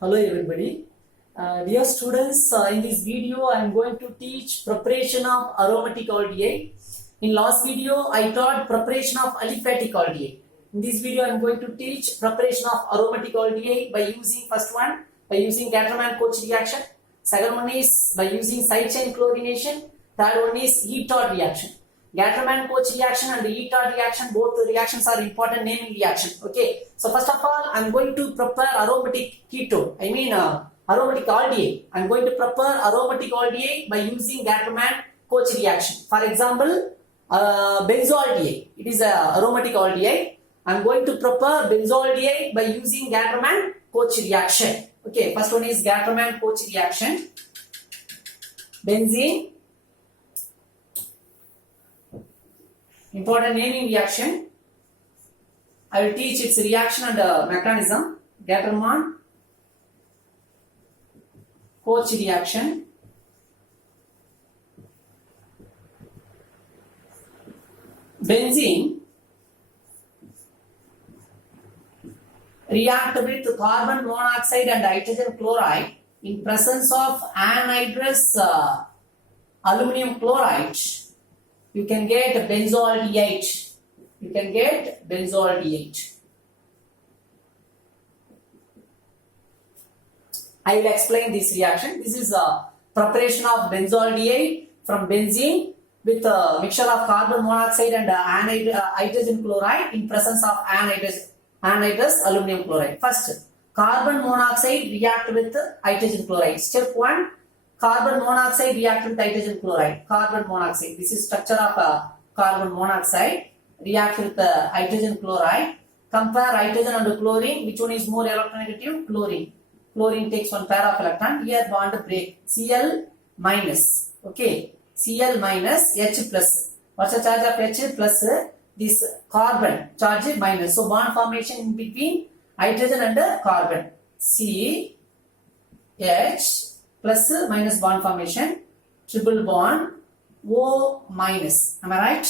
Hello everybody. Dear students, in this video I am going to teach preparation of aromatic aldehyde. In last video I taught preparation of aliphatic aldehyde. In this video I am going to teach preparation of aromatic aldehyde by using first one by using Gattermann-Koch reaction. Second one is by using side chain chlorination. Third one is Eaton reaction. Gattermann-Koch reaction and Eaton reaction, both the reactions are important naming reaction. Okay. So first of all, I am going to prepare aromatic ketone. Aromatic aldehyde. I am going to prepare aromatic aldehyde by using Gattermann-Koch reaction. For example, benzoaldehyde. It is a aromatic aldehyde. I am going to prepare benzoaldehyde by using Gattermann-Koch reaction. Okay. First one is Gattermann-Koch reaction. Benzene. Important naming reaction. I will teach its reaction and mechanism. Gattermann-Koch reaction. Benzene react with carbon monoxide and hydrogen chloride in presence of anhydrous aluminum chloride. You can get benzoaldehyde. I will explain this reaction. This is a preparation of benzoaldehyde from benzene with a mixture of carbon monoxide and hydrogen chloride in presence of anhydrous aluminum chloride. First, carbon monoxide react with hydrogen chloride. Step 1. Carbon monoxide react with hydrogen chloride. Carbon monoxide. This is structure of carbon monoxide. React with hydrogen chloride. Compare hydrogen and chlorine. Which one is more electronegative? Chlorine. Chlorine takes one pair of electron. Here bond break. Cl minus. Okay. Cl minus H plus. What's the charge of H plus? This carbon charge minus. So bond formation in between hydrogen and carbon. C H plus minus bond formation, triple bond, O minus. Am I right?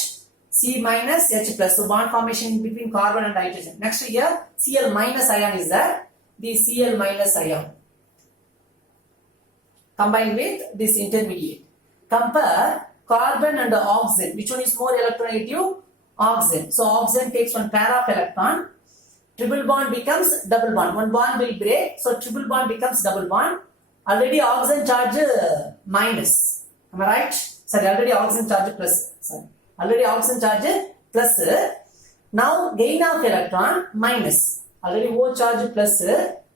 C minus H plus. So bond formation in between carbon and hydrogen. Next here, Cl minus ion is there. The Cl minus ion combined with this intermediate. Compare carbon and oxygen. Which one is more electronegative? Oxygen. So oxygen takes one pair of electron. Triple bond becomes double bond. One bond will break. So triple bond becomes double bond. Already oxygen charge minus. Am I right? Sorry, already oxygen charge plus. Already oxygen charge plus. Now gain of electron minus. Already O charge plus.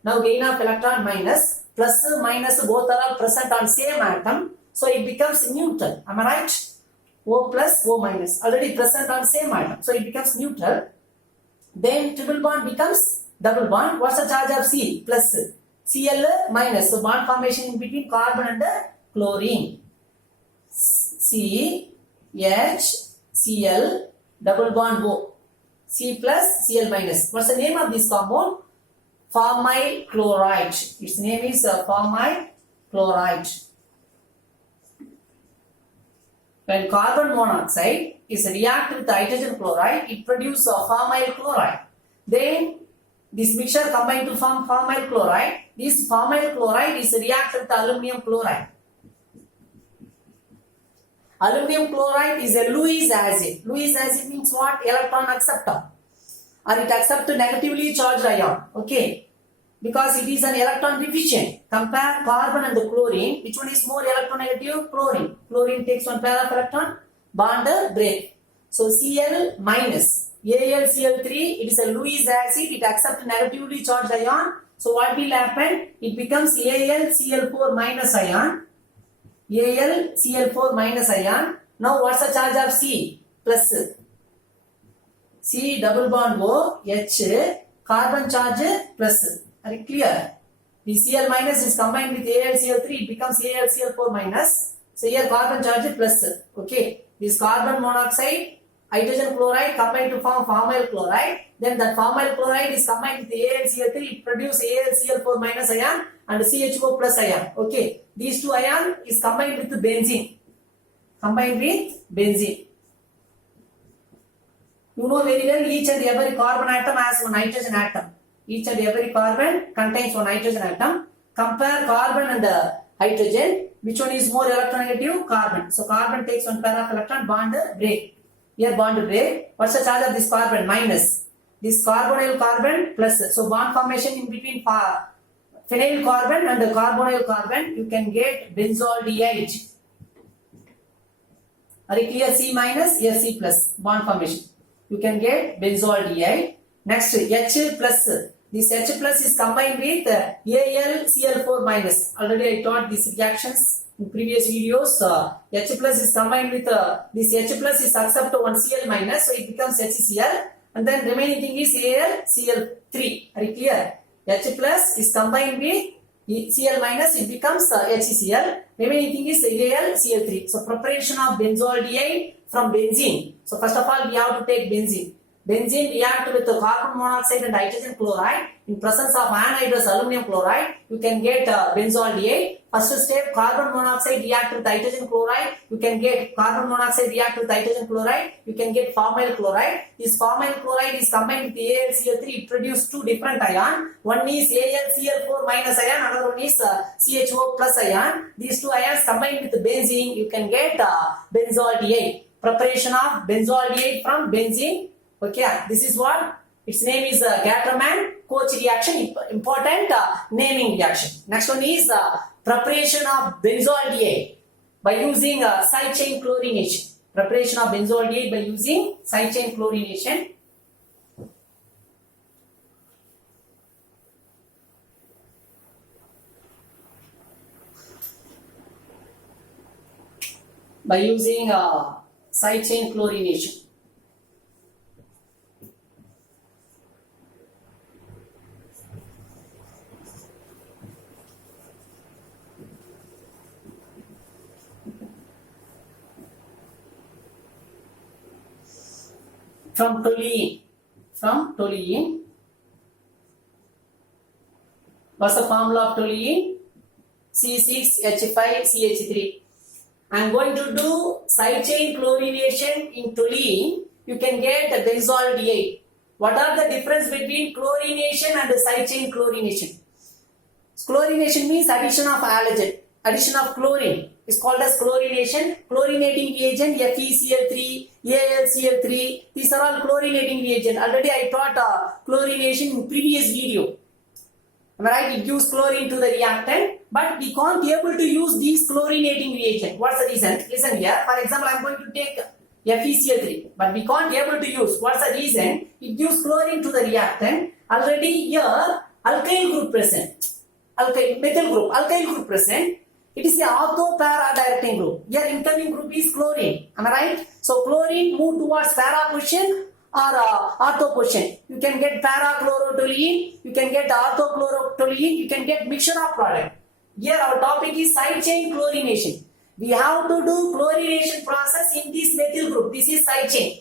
Now gain of electron minus. Plus minus both are present on same atom. So it becomes neutral. Am I right? O plus O minus. Already present on same atom. So it becomes neutral. Then triple bond becomes double bond. What's the charge of C? Plus. Cl minus. So bond formation in between carbon and chlorine. C H Cl double bond O. C plus Cl minus. What's the name of this compound? Formyl chloride. Its name is formyl chloride. When carbon monoxide is react with hydrogen chloride, it produces formyl chloride. Then this mixture combined to form formyl chloride. This formyl chloride is react with aluminum chloride. Aluminum chloride is a Lewis acid. Lewis acid means what? Electron acceptor. Or it accepts negatively charged ion. Okay. Because it is an electron deficient. Compare carbon and the chlorine. Which one is more electronegative? Chlorine. Chlorine takes one pair of electron. Bond break. So Cl minus. AlCl3, it is a Lewis acid. It accepts negatively charged ion. So what will happen? It becomes AlCl4 minus ion. AlCl4 minus ion. Now what's the charge of C? Plus. C double bond O, H, carbon charge plus. Are you clear? The Cl minus is combined with AlCl3. It becomes AlCl4 minus. So here carbon charge plus. Okay. This carbon monoxide, hydrogen chloride combined to form formyl chloride. Then that formyl chloride is combined with AlCl3. It produces AlCl4 minus ion and CHO plus ion. Okay. These two ion is combined with benzene. You know very well each and every carbon atom has one nitrogen atom. Each and every carbon contains one hydrogen atom. Compare carbon and hydrogen. Which one is more electronegative? Carbon. So carbon takes one pair of electron, bond break. Here bond break. What's the charge of this carbon? Minus. This carbonyl carbon plus. So bond formation in between phenyl carbon and the carbonyl carbon, you can get benzaldehyde. Are you clear? C minus, here C plus, bond formation. You can get benzaldehyde. Next, H plus. This H plus is combined with AlCl4 minus. Already I taught these reactions in previous videos. H plus is combined with this H plus is accept one Cl minus, so it becomes HCl, and then remaining thing is AlCl3. Are you clear? H plus is combined with Cl minus, it becomes HCl. Remaining thing is AlCl3. So preparation of benzaldehyde from benzene. So first of all, we have to take benzene. Benzene react with the carbon monoxide and hydrogen chloride. In presence of anhydrous aluminum chloride, you can get benzaldehyde. First step, carbon monoxide react with hydrogen chloride. You can get carbon monoxide react with hydrogen chloride. You can get formyl chloride. This formyl chloride is combined with AlCl3. It produces two different ions. One is AlCl4 minus ion. Another one is CHO plus ion. These two ions combined with benzene, you can get benzaldehyde. Preparation of benzaldehyde from benzene. Okay, this is what its name is Gattermann-Koch reaction, important naming reaction. Next one is preparation of benzaldehyde by using side chain chlorination. Preparation of benzaldehyde by using side chain chlorination. By using side chain chlorination. From toluene. What's the formula of toluene? C6H5CH3. I am going to do side chain chlorination in toluene. You can get benzaldehyde. What are the difference between chlorination and side chain chlorination? Chlorination means addition of halogen, addition of chlorine. It's called as chlorination. Chlorinating reagent FeCl3, AlCl3. These are all chlorinating reagent. Already I taught chlorination in previous video. Am I right? It gives chlorine to the reactant, but we can't be able to use these chlorinating reagent. What's the reason? Listen here. For example, I'm going to take FeCl3, but we can't be able to use. What's the reason? It gives chlorine to the reactant. Already here, alkyl group present. Methyl group present. It is a ortho-para directing group. Here incoming group is chlorine. Am I right? So chlorine move towards para position or ortho position. You can get para-chlorotoluene, you can get ortho-chlorotoluene, you can get mixture of product. Here our topic is side chain chlorination. We have to do chlorination process in this methyl group. This is side chain.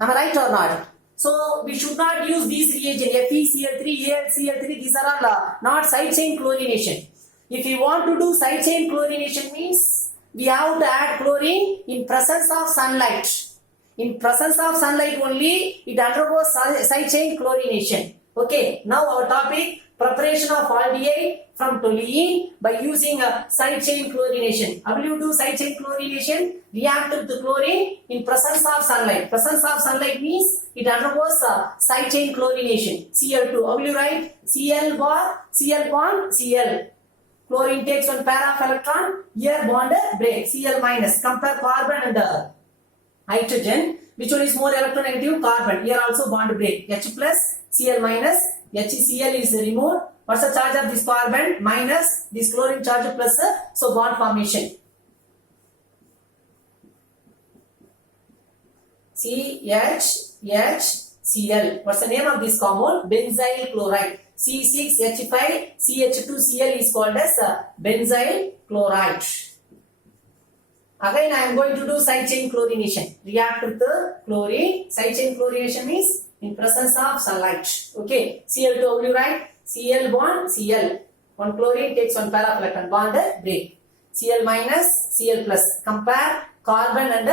Am I right or not? So we should not use these reagents FeCl3, AlCl3. These are all not side chain chlorination. If you want to do side chain chlorination means we have to add chlorine in presence of sunlight. In presence of sunlight only it undergoes side chain chlorination. Okay, now our topic, preparation of aldehyde from toluene by using side chain chlorination. How will you do side chain chlorination? React with the chlorine in presence of sunlight. Presence of sunlight means it undergoes side chain chlorination. Cl2. How will you write? Cl bond Cl. Chlorine takes one pair of electron. Here bond break. Cl minus. Compare carbon and hydrogen. Which one is more electronegative? Carbon. Here also bond break. H plus, Cl minus. HCl is removed. What's the charge of this carbon? Minus. This chlorine charge plus. So bond formation. CHCl. What's the name of this compound? Benzyl chloride. C6H5CH2Cl is called as benzyl chloride. Again, I am going to do side chain chlorination. React with the chlorine. Side chain chlorination means in presence of sunlight. Okay. Cl2, how will you write? Cl bond Cl. One chlorine takes one pair of electron. Bond break. Cl minus, Cl plus. Compare carbon and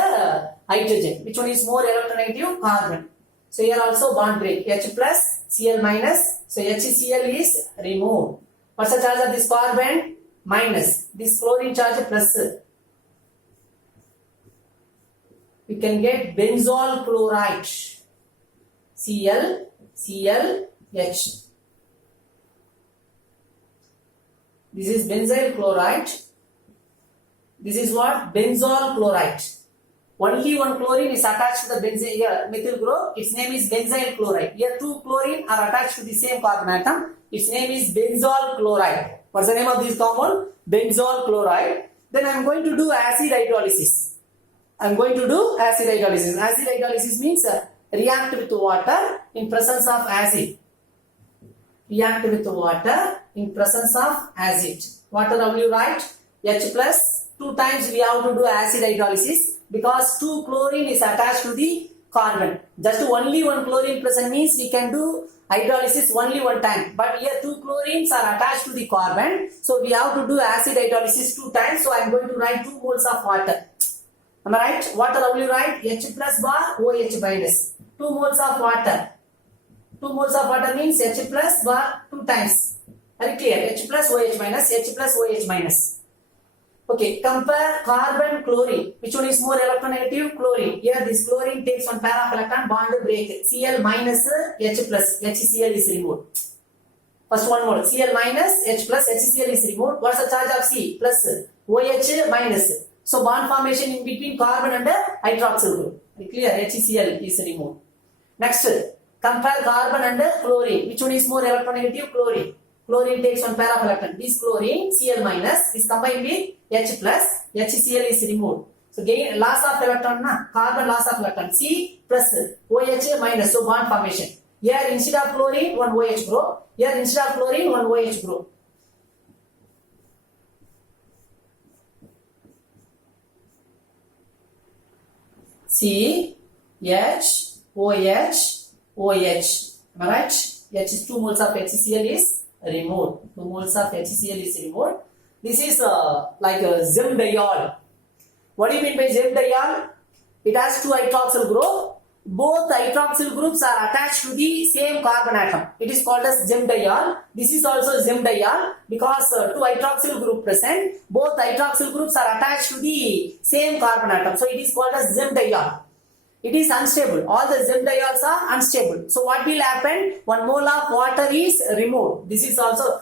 hydrogen. Which one is more electronegative? Carbon. So here also bond break. H plus, Cl minus. So HCl is removed. What's the charge of this carbon? Minus. This chlorine charge plus. We can get benzol chloride. Cl, Cl, H. This is benzyl chloride. This is what? Benzol chloride. Only one chlorine is attached to the methyl group. Its name is benzyl chloride. Here two chlorine are attached to the same carbon atom. Its name is benzol chloride. What's the name of this compound? Benzol chloride. Then I am going to do acid hydrolysis. Acid hydrolysis means react with water in presence of acid. React with water in presence of acid. Water, how will you write? H plus. 2 times we have to do acid hydrolysis because 2 chlorine is attached to the carbon. Just only one chlorine present means we can do hydrolysis only one time. But here 2 chlorines are attached to the carbon. So we have to do acid hydrolysis 2 times. So I am going to write 2 moles of water. Am I right? Water, how will you write? H plus bar OH minus. 2 moles of water. 2 moles of water means H plus bar 2 times. Very clear. H plus OH minus. H plus OH minus. Okay, compare carbon chlorine. Which one is more electronegative? Chlorine. Here this chlorine takes one pair of electron, bond break. Cl minus H plus HCl is removed. First one mole. Cl minus H plus HCl is removed. What's the charge of C? Plus OH minus. So bond formation in between carbon and hydroxyl group. Clear? HCl is removed. Next, compare carbon and chlorine. Which one is more electronegative? Chlorine. Chlorine takes one pair of electron. This chlorine, Cl minus, is combined with H plus, HCl is removed. So gain loss of electron, carbon loss of electron. C plus OH minus, so bond formation. Here instead of chlorine, one OH group. Here instead of chlorine, one OH group. C, H, OH, OH. Am I right? H is 2 moles of HCl is removed. 2 moles of HCl is removed. This is like a zemdiol. What do you mean by zemdiol? It has 2 hydroxyl group. Both hydroxyl groups are attached to the same carbon atom. It is called as zemdiol. This is also zemdiol because 2 hydroxyl group present. Both hydroxyl groups are attached to the same carbon atom. So it is called as zemdiol. It is unstable. All the zemdiols are unstable. So what will happen? 1 mole of water is removed. This is also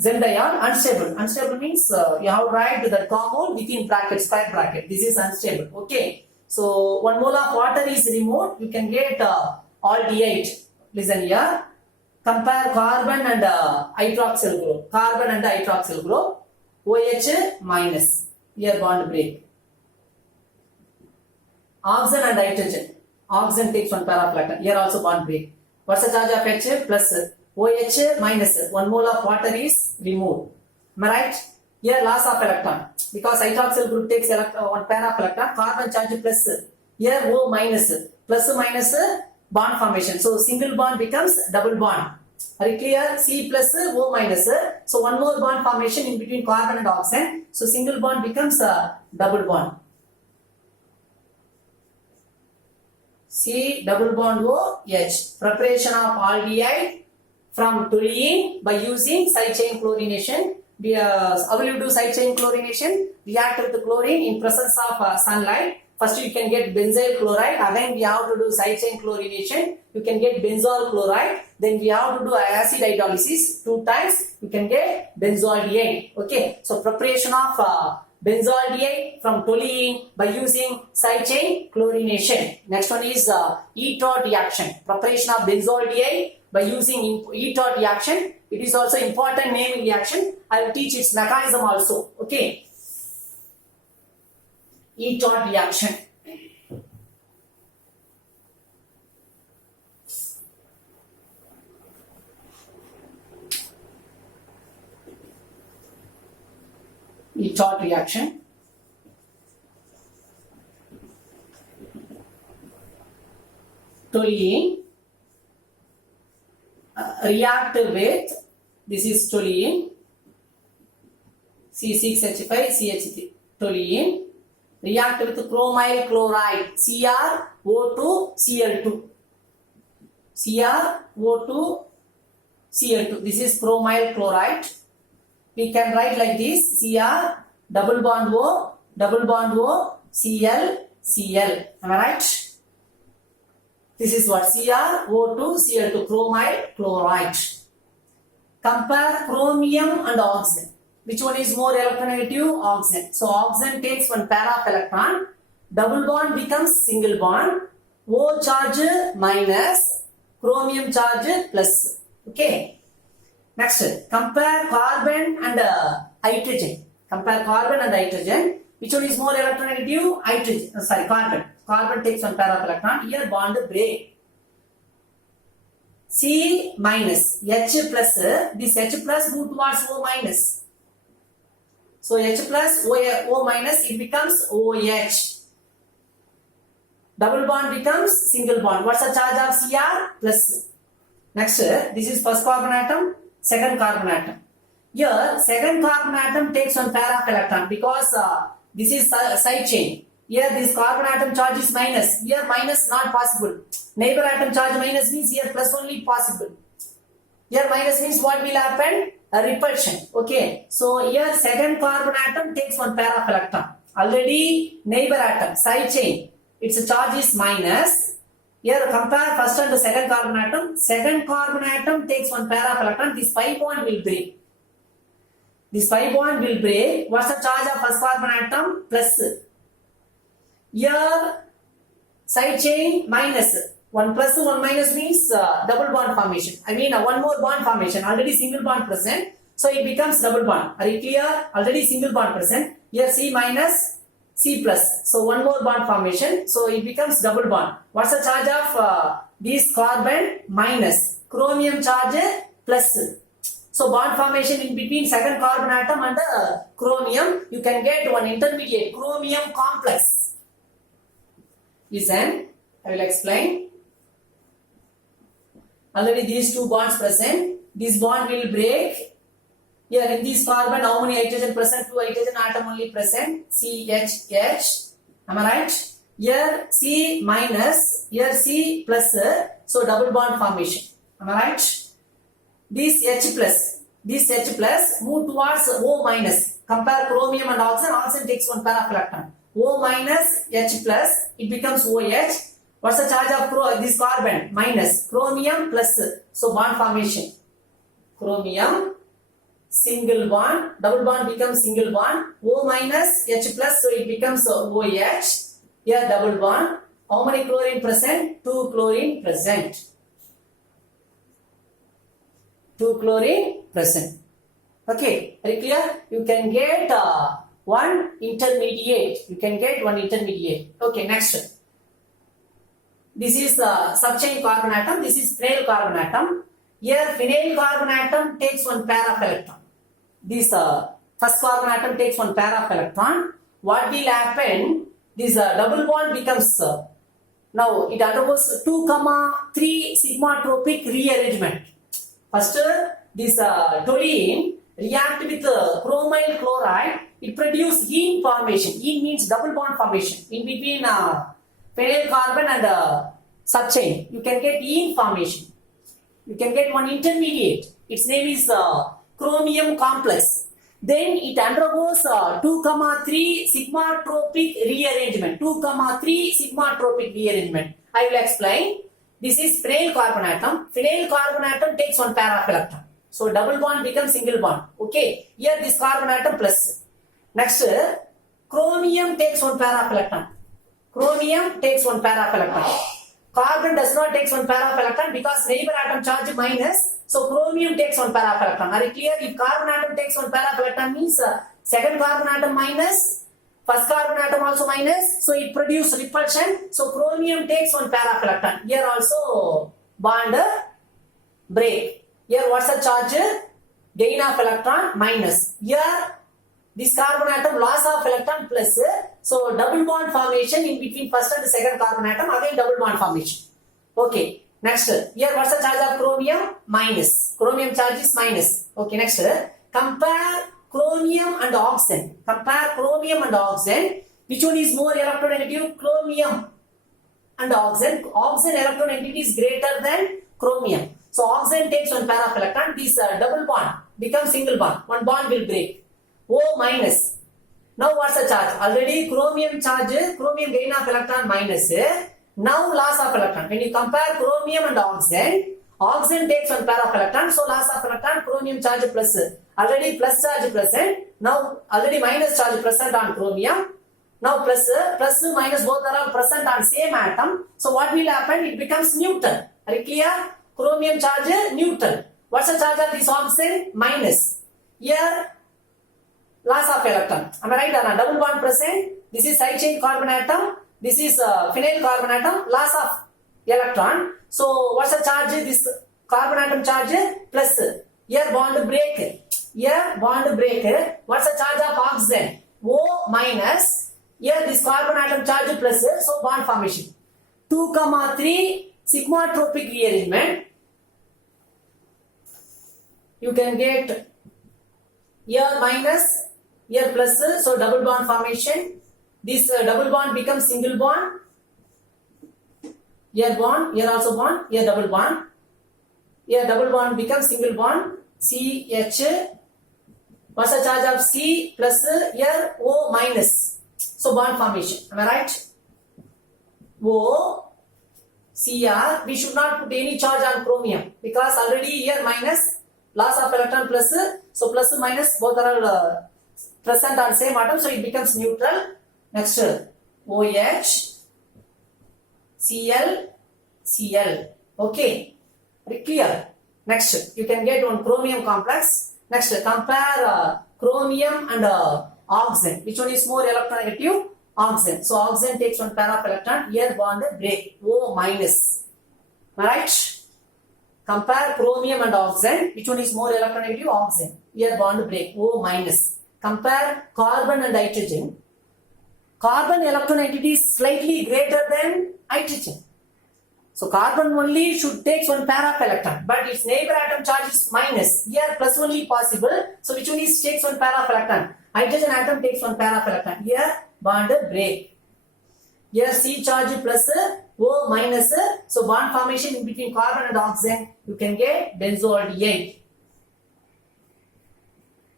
zemdiol, unstable. Unstable means you have to write the compound within bracket, square bracket. This is unstable. Okay. So 1 mole of water is removed. You can get aldehyde. Listen here. Compare carbon and hydroxyl group. Carbon and hydroxyl group. OH minus. Here bond break. Oxygen and hydrogen. Oxygen takes one pair of electron. Here also bond break. What's the charge of H? Plus OH minus. 1 mole of water is removed. Am I right? Here loss of electron. Because hydroxyl group takes one pair of electron. Carbon charge plus. Here O minus. Plus minus bond formation. So single bond becomes double bond. Are you clear? C plus O minus. So 1 more bond formation in between carbon and oxygen. So single bond becomes a double bond. C double bond OH. Preparation of aldehyde from toluene by using side chain chlorination. How will you do side chain chlorination? React with the chlorine in presence of sunlight. First you can get benzyl chloride. Again we have to do side chain chlorination. You can get benzol chloride. Then we have to do acid hydrolysis 2 times. You can get benzaldehyde. Okay. So preparation of benzaldehyde from toluene by using side chain chlorination. Next one is Etot reaction. Preparation of benzaldehyde by using Etot reaction. It is also important naming reaction. I will teach its mechanism also. Okay. Etot reaction. Etot reaction. Toluene react with, this is toluene, C6H5CH3, toluene react with chromyl chloride, CrO2Cl2. CrO2 Cl2. This is chromyl chloride. We can write like this: Cr double bond O Cl Cl. Am I right? This is what? CrO2 Cl2, chromyl chloride. Compare chromium and oxygen. Which one is more electronegative? Oxygen. So oxygen takes one pair of electron. Double bond becomes single bond. O charge minus, chromium charge plus. Okay. Next, compare carbon and hydrogen. Compare carbon and hydrogen. Which one is more electronegative? Hydrogen. Carbon. Carbon takes one pair of electron. Here bond break. C minus, H plus. This H plus move towards O minus. So H plus O minus, it becomes OH. Double bond becomes single bond. What's the charge of Cr? Plus. Next, this is first carbon atom, second carbon atom. Here, second carbon atom takes one pair of electron because this is side chain. Here, this carbon atom charge is minus. Here, minus not possible. Neighbor atom charge minus means here plus only possible. Here, minus means what will happen? A repulsion. Okay. So, here, second carbon atom takes one pair of electron. Already, neighbor atom, side chain. Its charge is minus. Here compare first and the second carbon atom. Second carbon atom takes one pair of electron. This pi bond will break. This pi bond will break. What's the charge of first carbon atom? Plus. Here side chain minus. 1 plus 1 minus means double bond formation. I mean one more bond formation. Already single bond present. So it becomes double bond. Are you clear? Already single bond present. Here C minus. C plus. So one more bond formation. So it becomes double bond. What's the charge of this carbon? Minus. Chromium charge plus. So bond formation in between second carbon atom and chromium. You can get one intermediate chromium complex. Listen, I will explain. Already these two bonds present. This bond will break. Here in this carbon, how many hydrogen present? 2 hydrogen atom only present. CH. Am I right? Here C minus, here C plus. So double bond formation. Am I right? This H plus move towards O minus. Compare chromium and oxygen. Oxygen takes one pair of electron. O minus H plus, it becomes OH. What's the charge of this carbon? Minus. Chromium plus. So bond formation. Chromium. Single bond, double bond becomes single bond, O minus H plus, so it becomes OH. Here double bond. How many chlorine present? 2 chlorine present. 2 chlorine present. Okay, very clear? You can get one intermediate. Okay, next. This is subchain carbon atom. This is phenyl carbon atom. Here phenyl carbon atom takes one pair of electron. This first carbon atom takes one pair of electron. What will happen? This double bond becomes now it undergoes 2,3 sigma-tropic rearrangement. First, this toluene react with chromyl chloride. It produces ene formation. Ene means double bond formation in between phenyl carbon and subchain. You can get ene formation. You can get one intermediate. Its name is chromium complex. Then it undergoes 2,3 sigma-tropic rearrangement. 2,3 sigma-tropic rearrangement. I will explain. This is phenyl carbon atom. Phenyl carbon atom takes one pair of electron. So double bond becomes single bond. Okay. Here this carbon atom plus. Next, chromium takes one pair of electron. Chromium takes one pair of electron. Carbon does not take one pair of electron because neighbor atom charge minus. So chromium takes one pair of electron. Are you clear? If carbon atom takes one pair of electron means second carbon atom minus, first carbon atom also minus. So it produces repulsion. So chromium takes one pair of electron. Here also bond break. Here what's the charge? Gain of electron minus. Here this carbon atom loss of electron plus. So double bond formation in between first and second carbon atom, again double bond formation. Okay. Next, here what's the charge of chromium? Minus. Chromium charge is minus. Okay, next, compare chromium and oxygen. Compare chromium and oxygen. Which one is more electronegative? Chromium and oxygen. Oxygen electronegatividity is greater than chromium. So oxygen takes one pair of electron. This double bond becomes single bond. One bond will break. O minus. Now what's the charge? Already chromium charge, chromium gain of electron minus. Now loss of electron. When you compare chromium and oxygen, oxygen takes one pair of electron. So loss of electron, chromium charge plus. Already plus charge present. Now already minus charge present on chromium. Now plus minus both are all present on same atom. So what will happen? It becomes neutral. Are you clear? Chromium charge neutral. What's the charge of this oxygen? Minus. Here loss of electron. Am I right or not? Double bond present. This is side chain carbon atom. This is phenyl carbon atom. Loss of electron. So what's the charge? This carbon atom charge plus. Here bond break. Here bond break. What's the charge of oxygen? O minus. Here this carbon atom charge plus. So bond formation. 2, 3 sigmatropic rearrangement. You can get here minus, here plus, so double bond formation. This double bond becomes single bond. Here bond, here also bond, here double bond. Here double bond becomes single bond. CH. What's the charge of C plus, here O minus. So bond formation. Am I right? O, Cr. We should not put any charge on chromium because already here minus. Loss of electron plus, so plus minus both are all present on same atom, so it becomes neutral. Next, OH, Cl, Cl. Okay, very clear. Next, you can get one chromium complex. Next, compare chromium and oxygen. Which one is more electronegative? Oxygen. So oxygen takes one pair of electron. Here bond break. O minus. Am I right? Compare chromium and oxygen. Which one is more electronegative? Oxygen. Here bond break. O minus. Compare carbon and hydrogen. Carbon electronegativity is slightly greater than hydrogen. So carbon only should take one pair of electron, but its neighbor atom charge is minus. Here plus only possible. So which one is takes one pair of electron? Hydrogen atom takes one pair of electron. Here bond break. Here C charge plus, O minus. So bond formation in between carbon and oxygen, you can get benzaldehyde.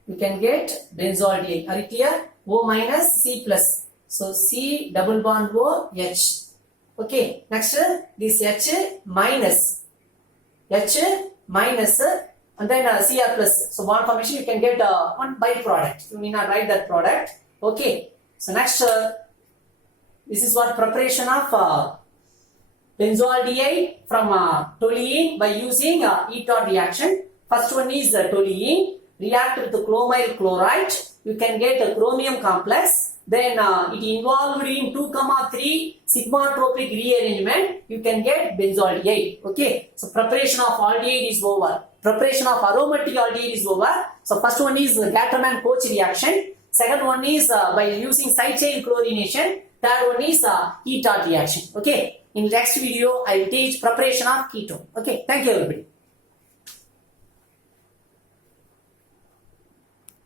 You can get benzaldehyde. Are you clear? O minus, C plus. So C double bond O H. Okay. Next, this H minus, and then Cr plus. So bond formation, you can get one byproduct. You need not write that product. Okay. So next. This is what preparation of benzaldehyde from toluene by using Eton reaction. First one is toluene. React with the chlomyl chloride. You can get a chromium complex. Then it involved in 2, 3 sigmatropic rearrangement. You can get benzaldehyde. Okay. So preparation of aldehyde is over. Preparation of aromatic aldehyde is over. So first one is Gattermann-Koch reaction. Second one is by using side chain chlorination. Third one is Eton reaction. Okay. In next video, I will teach preparation of ketone. Okay. Thank you everybody.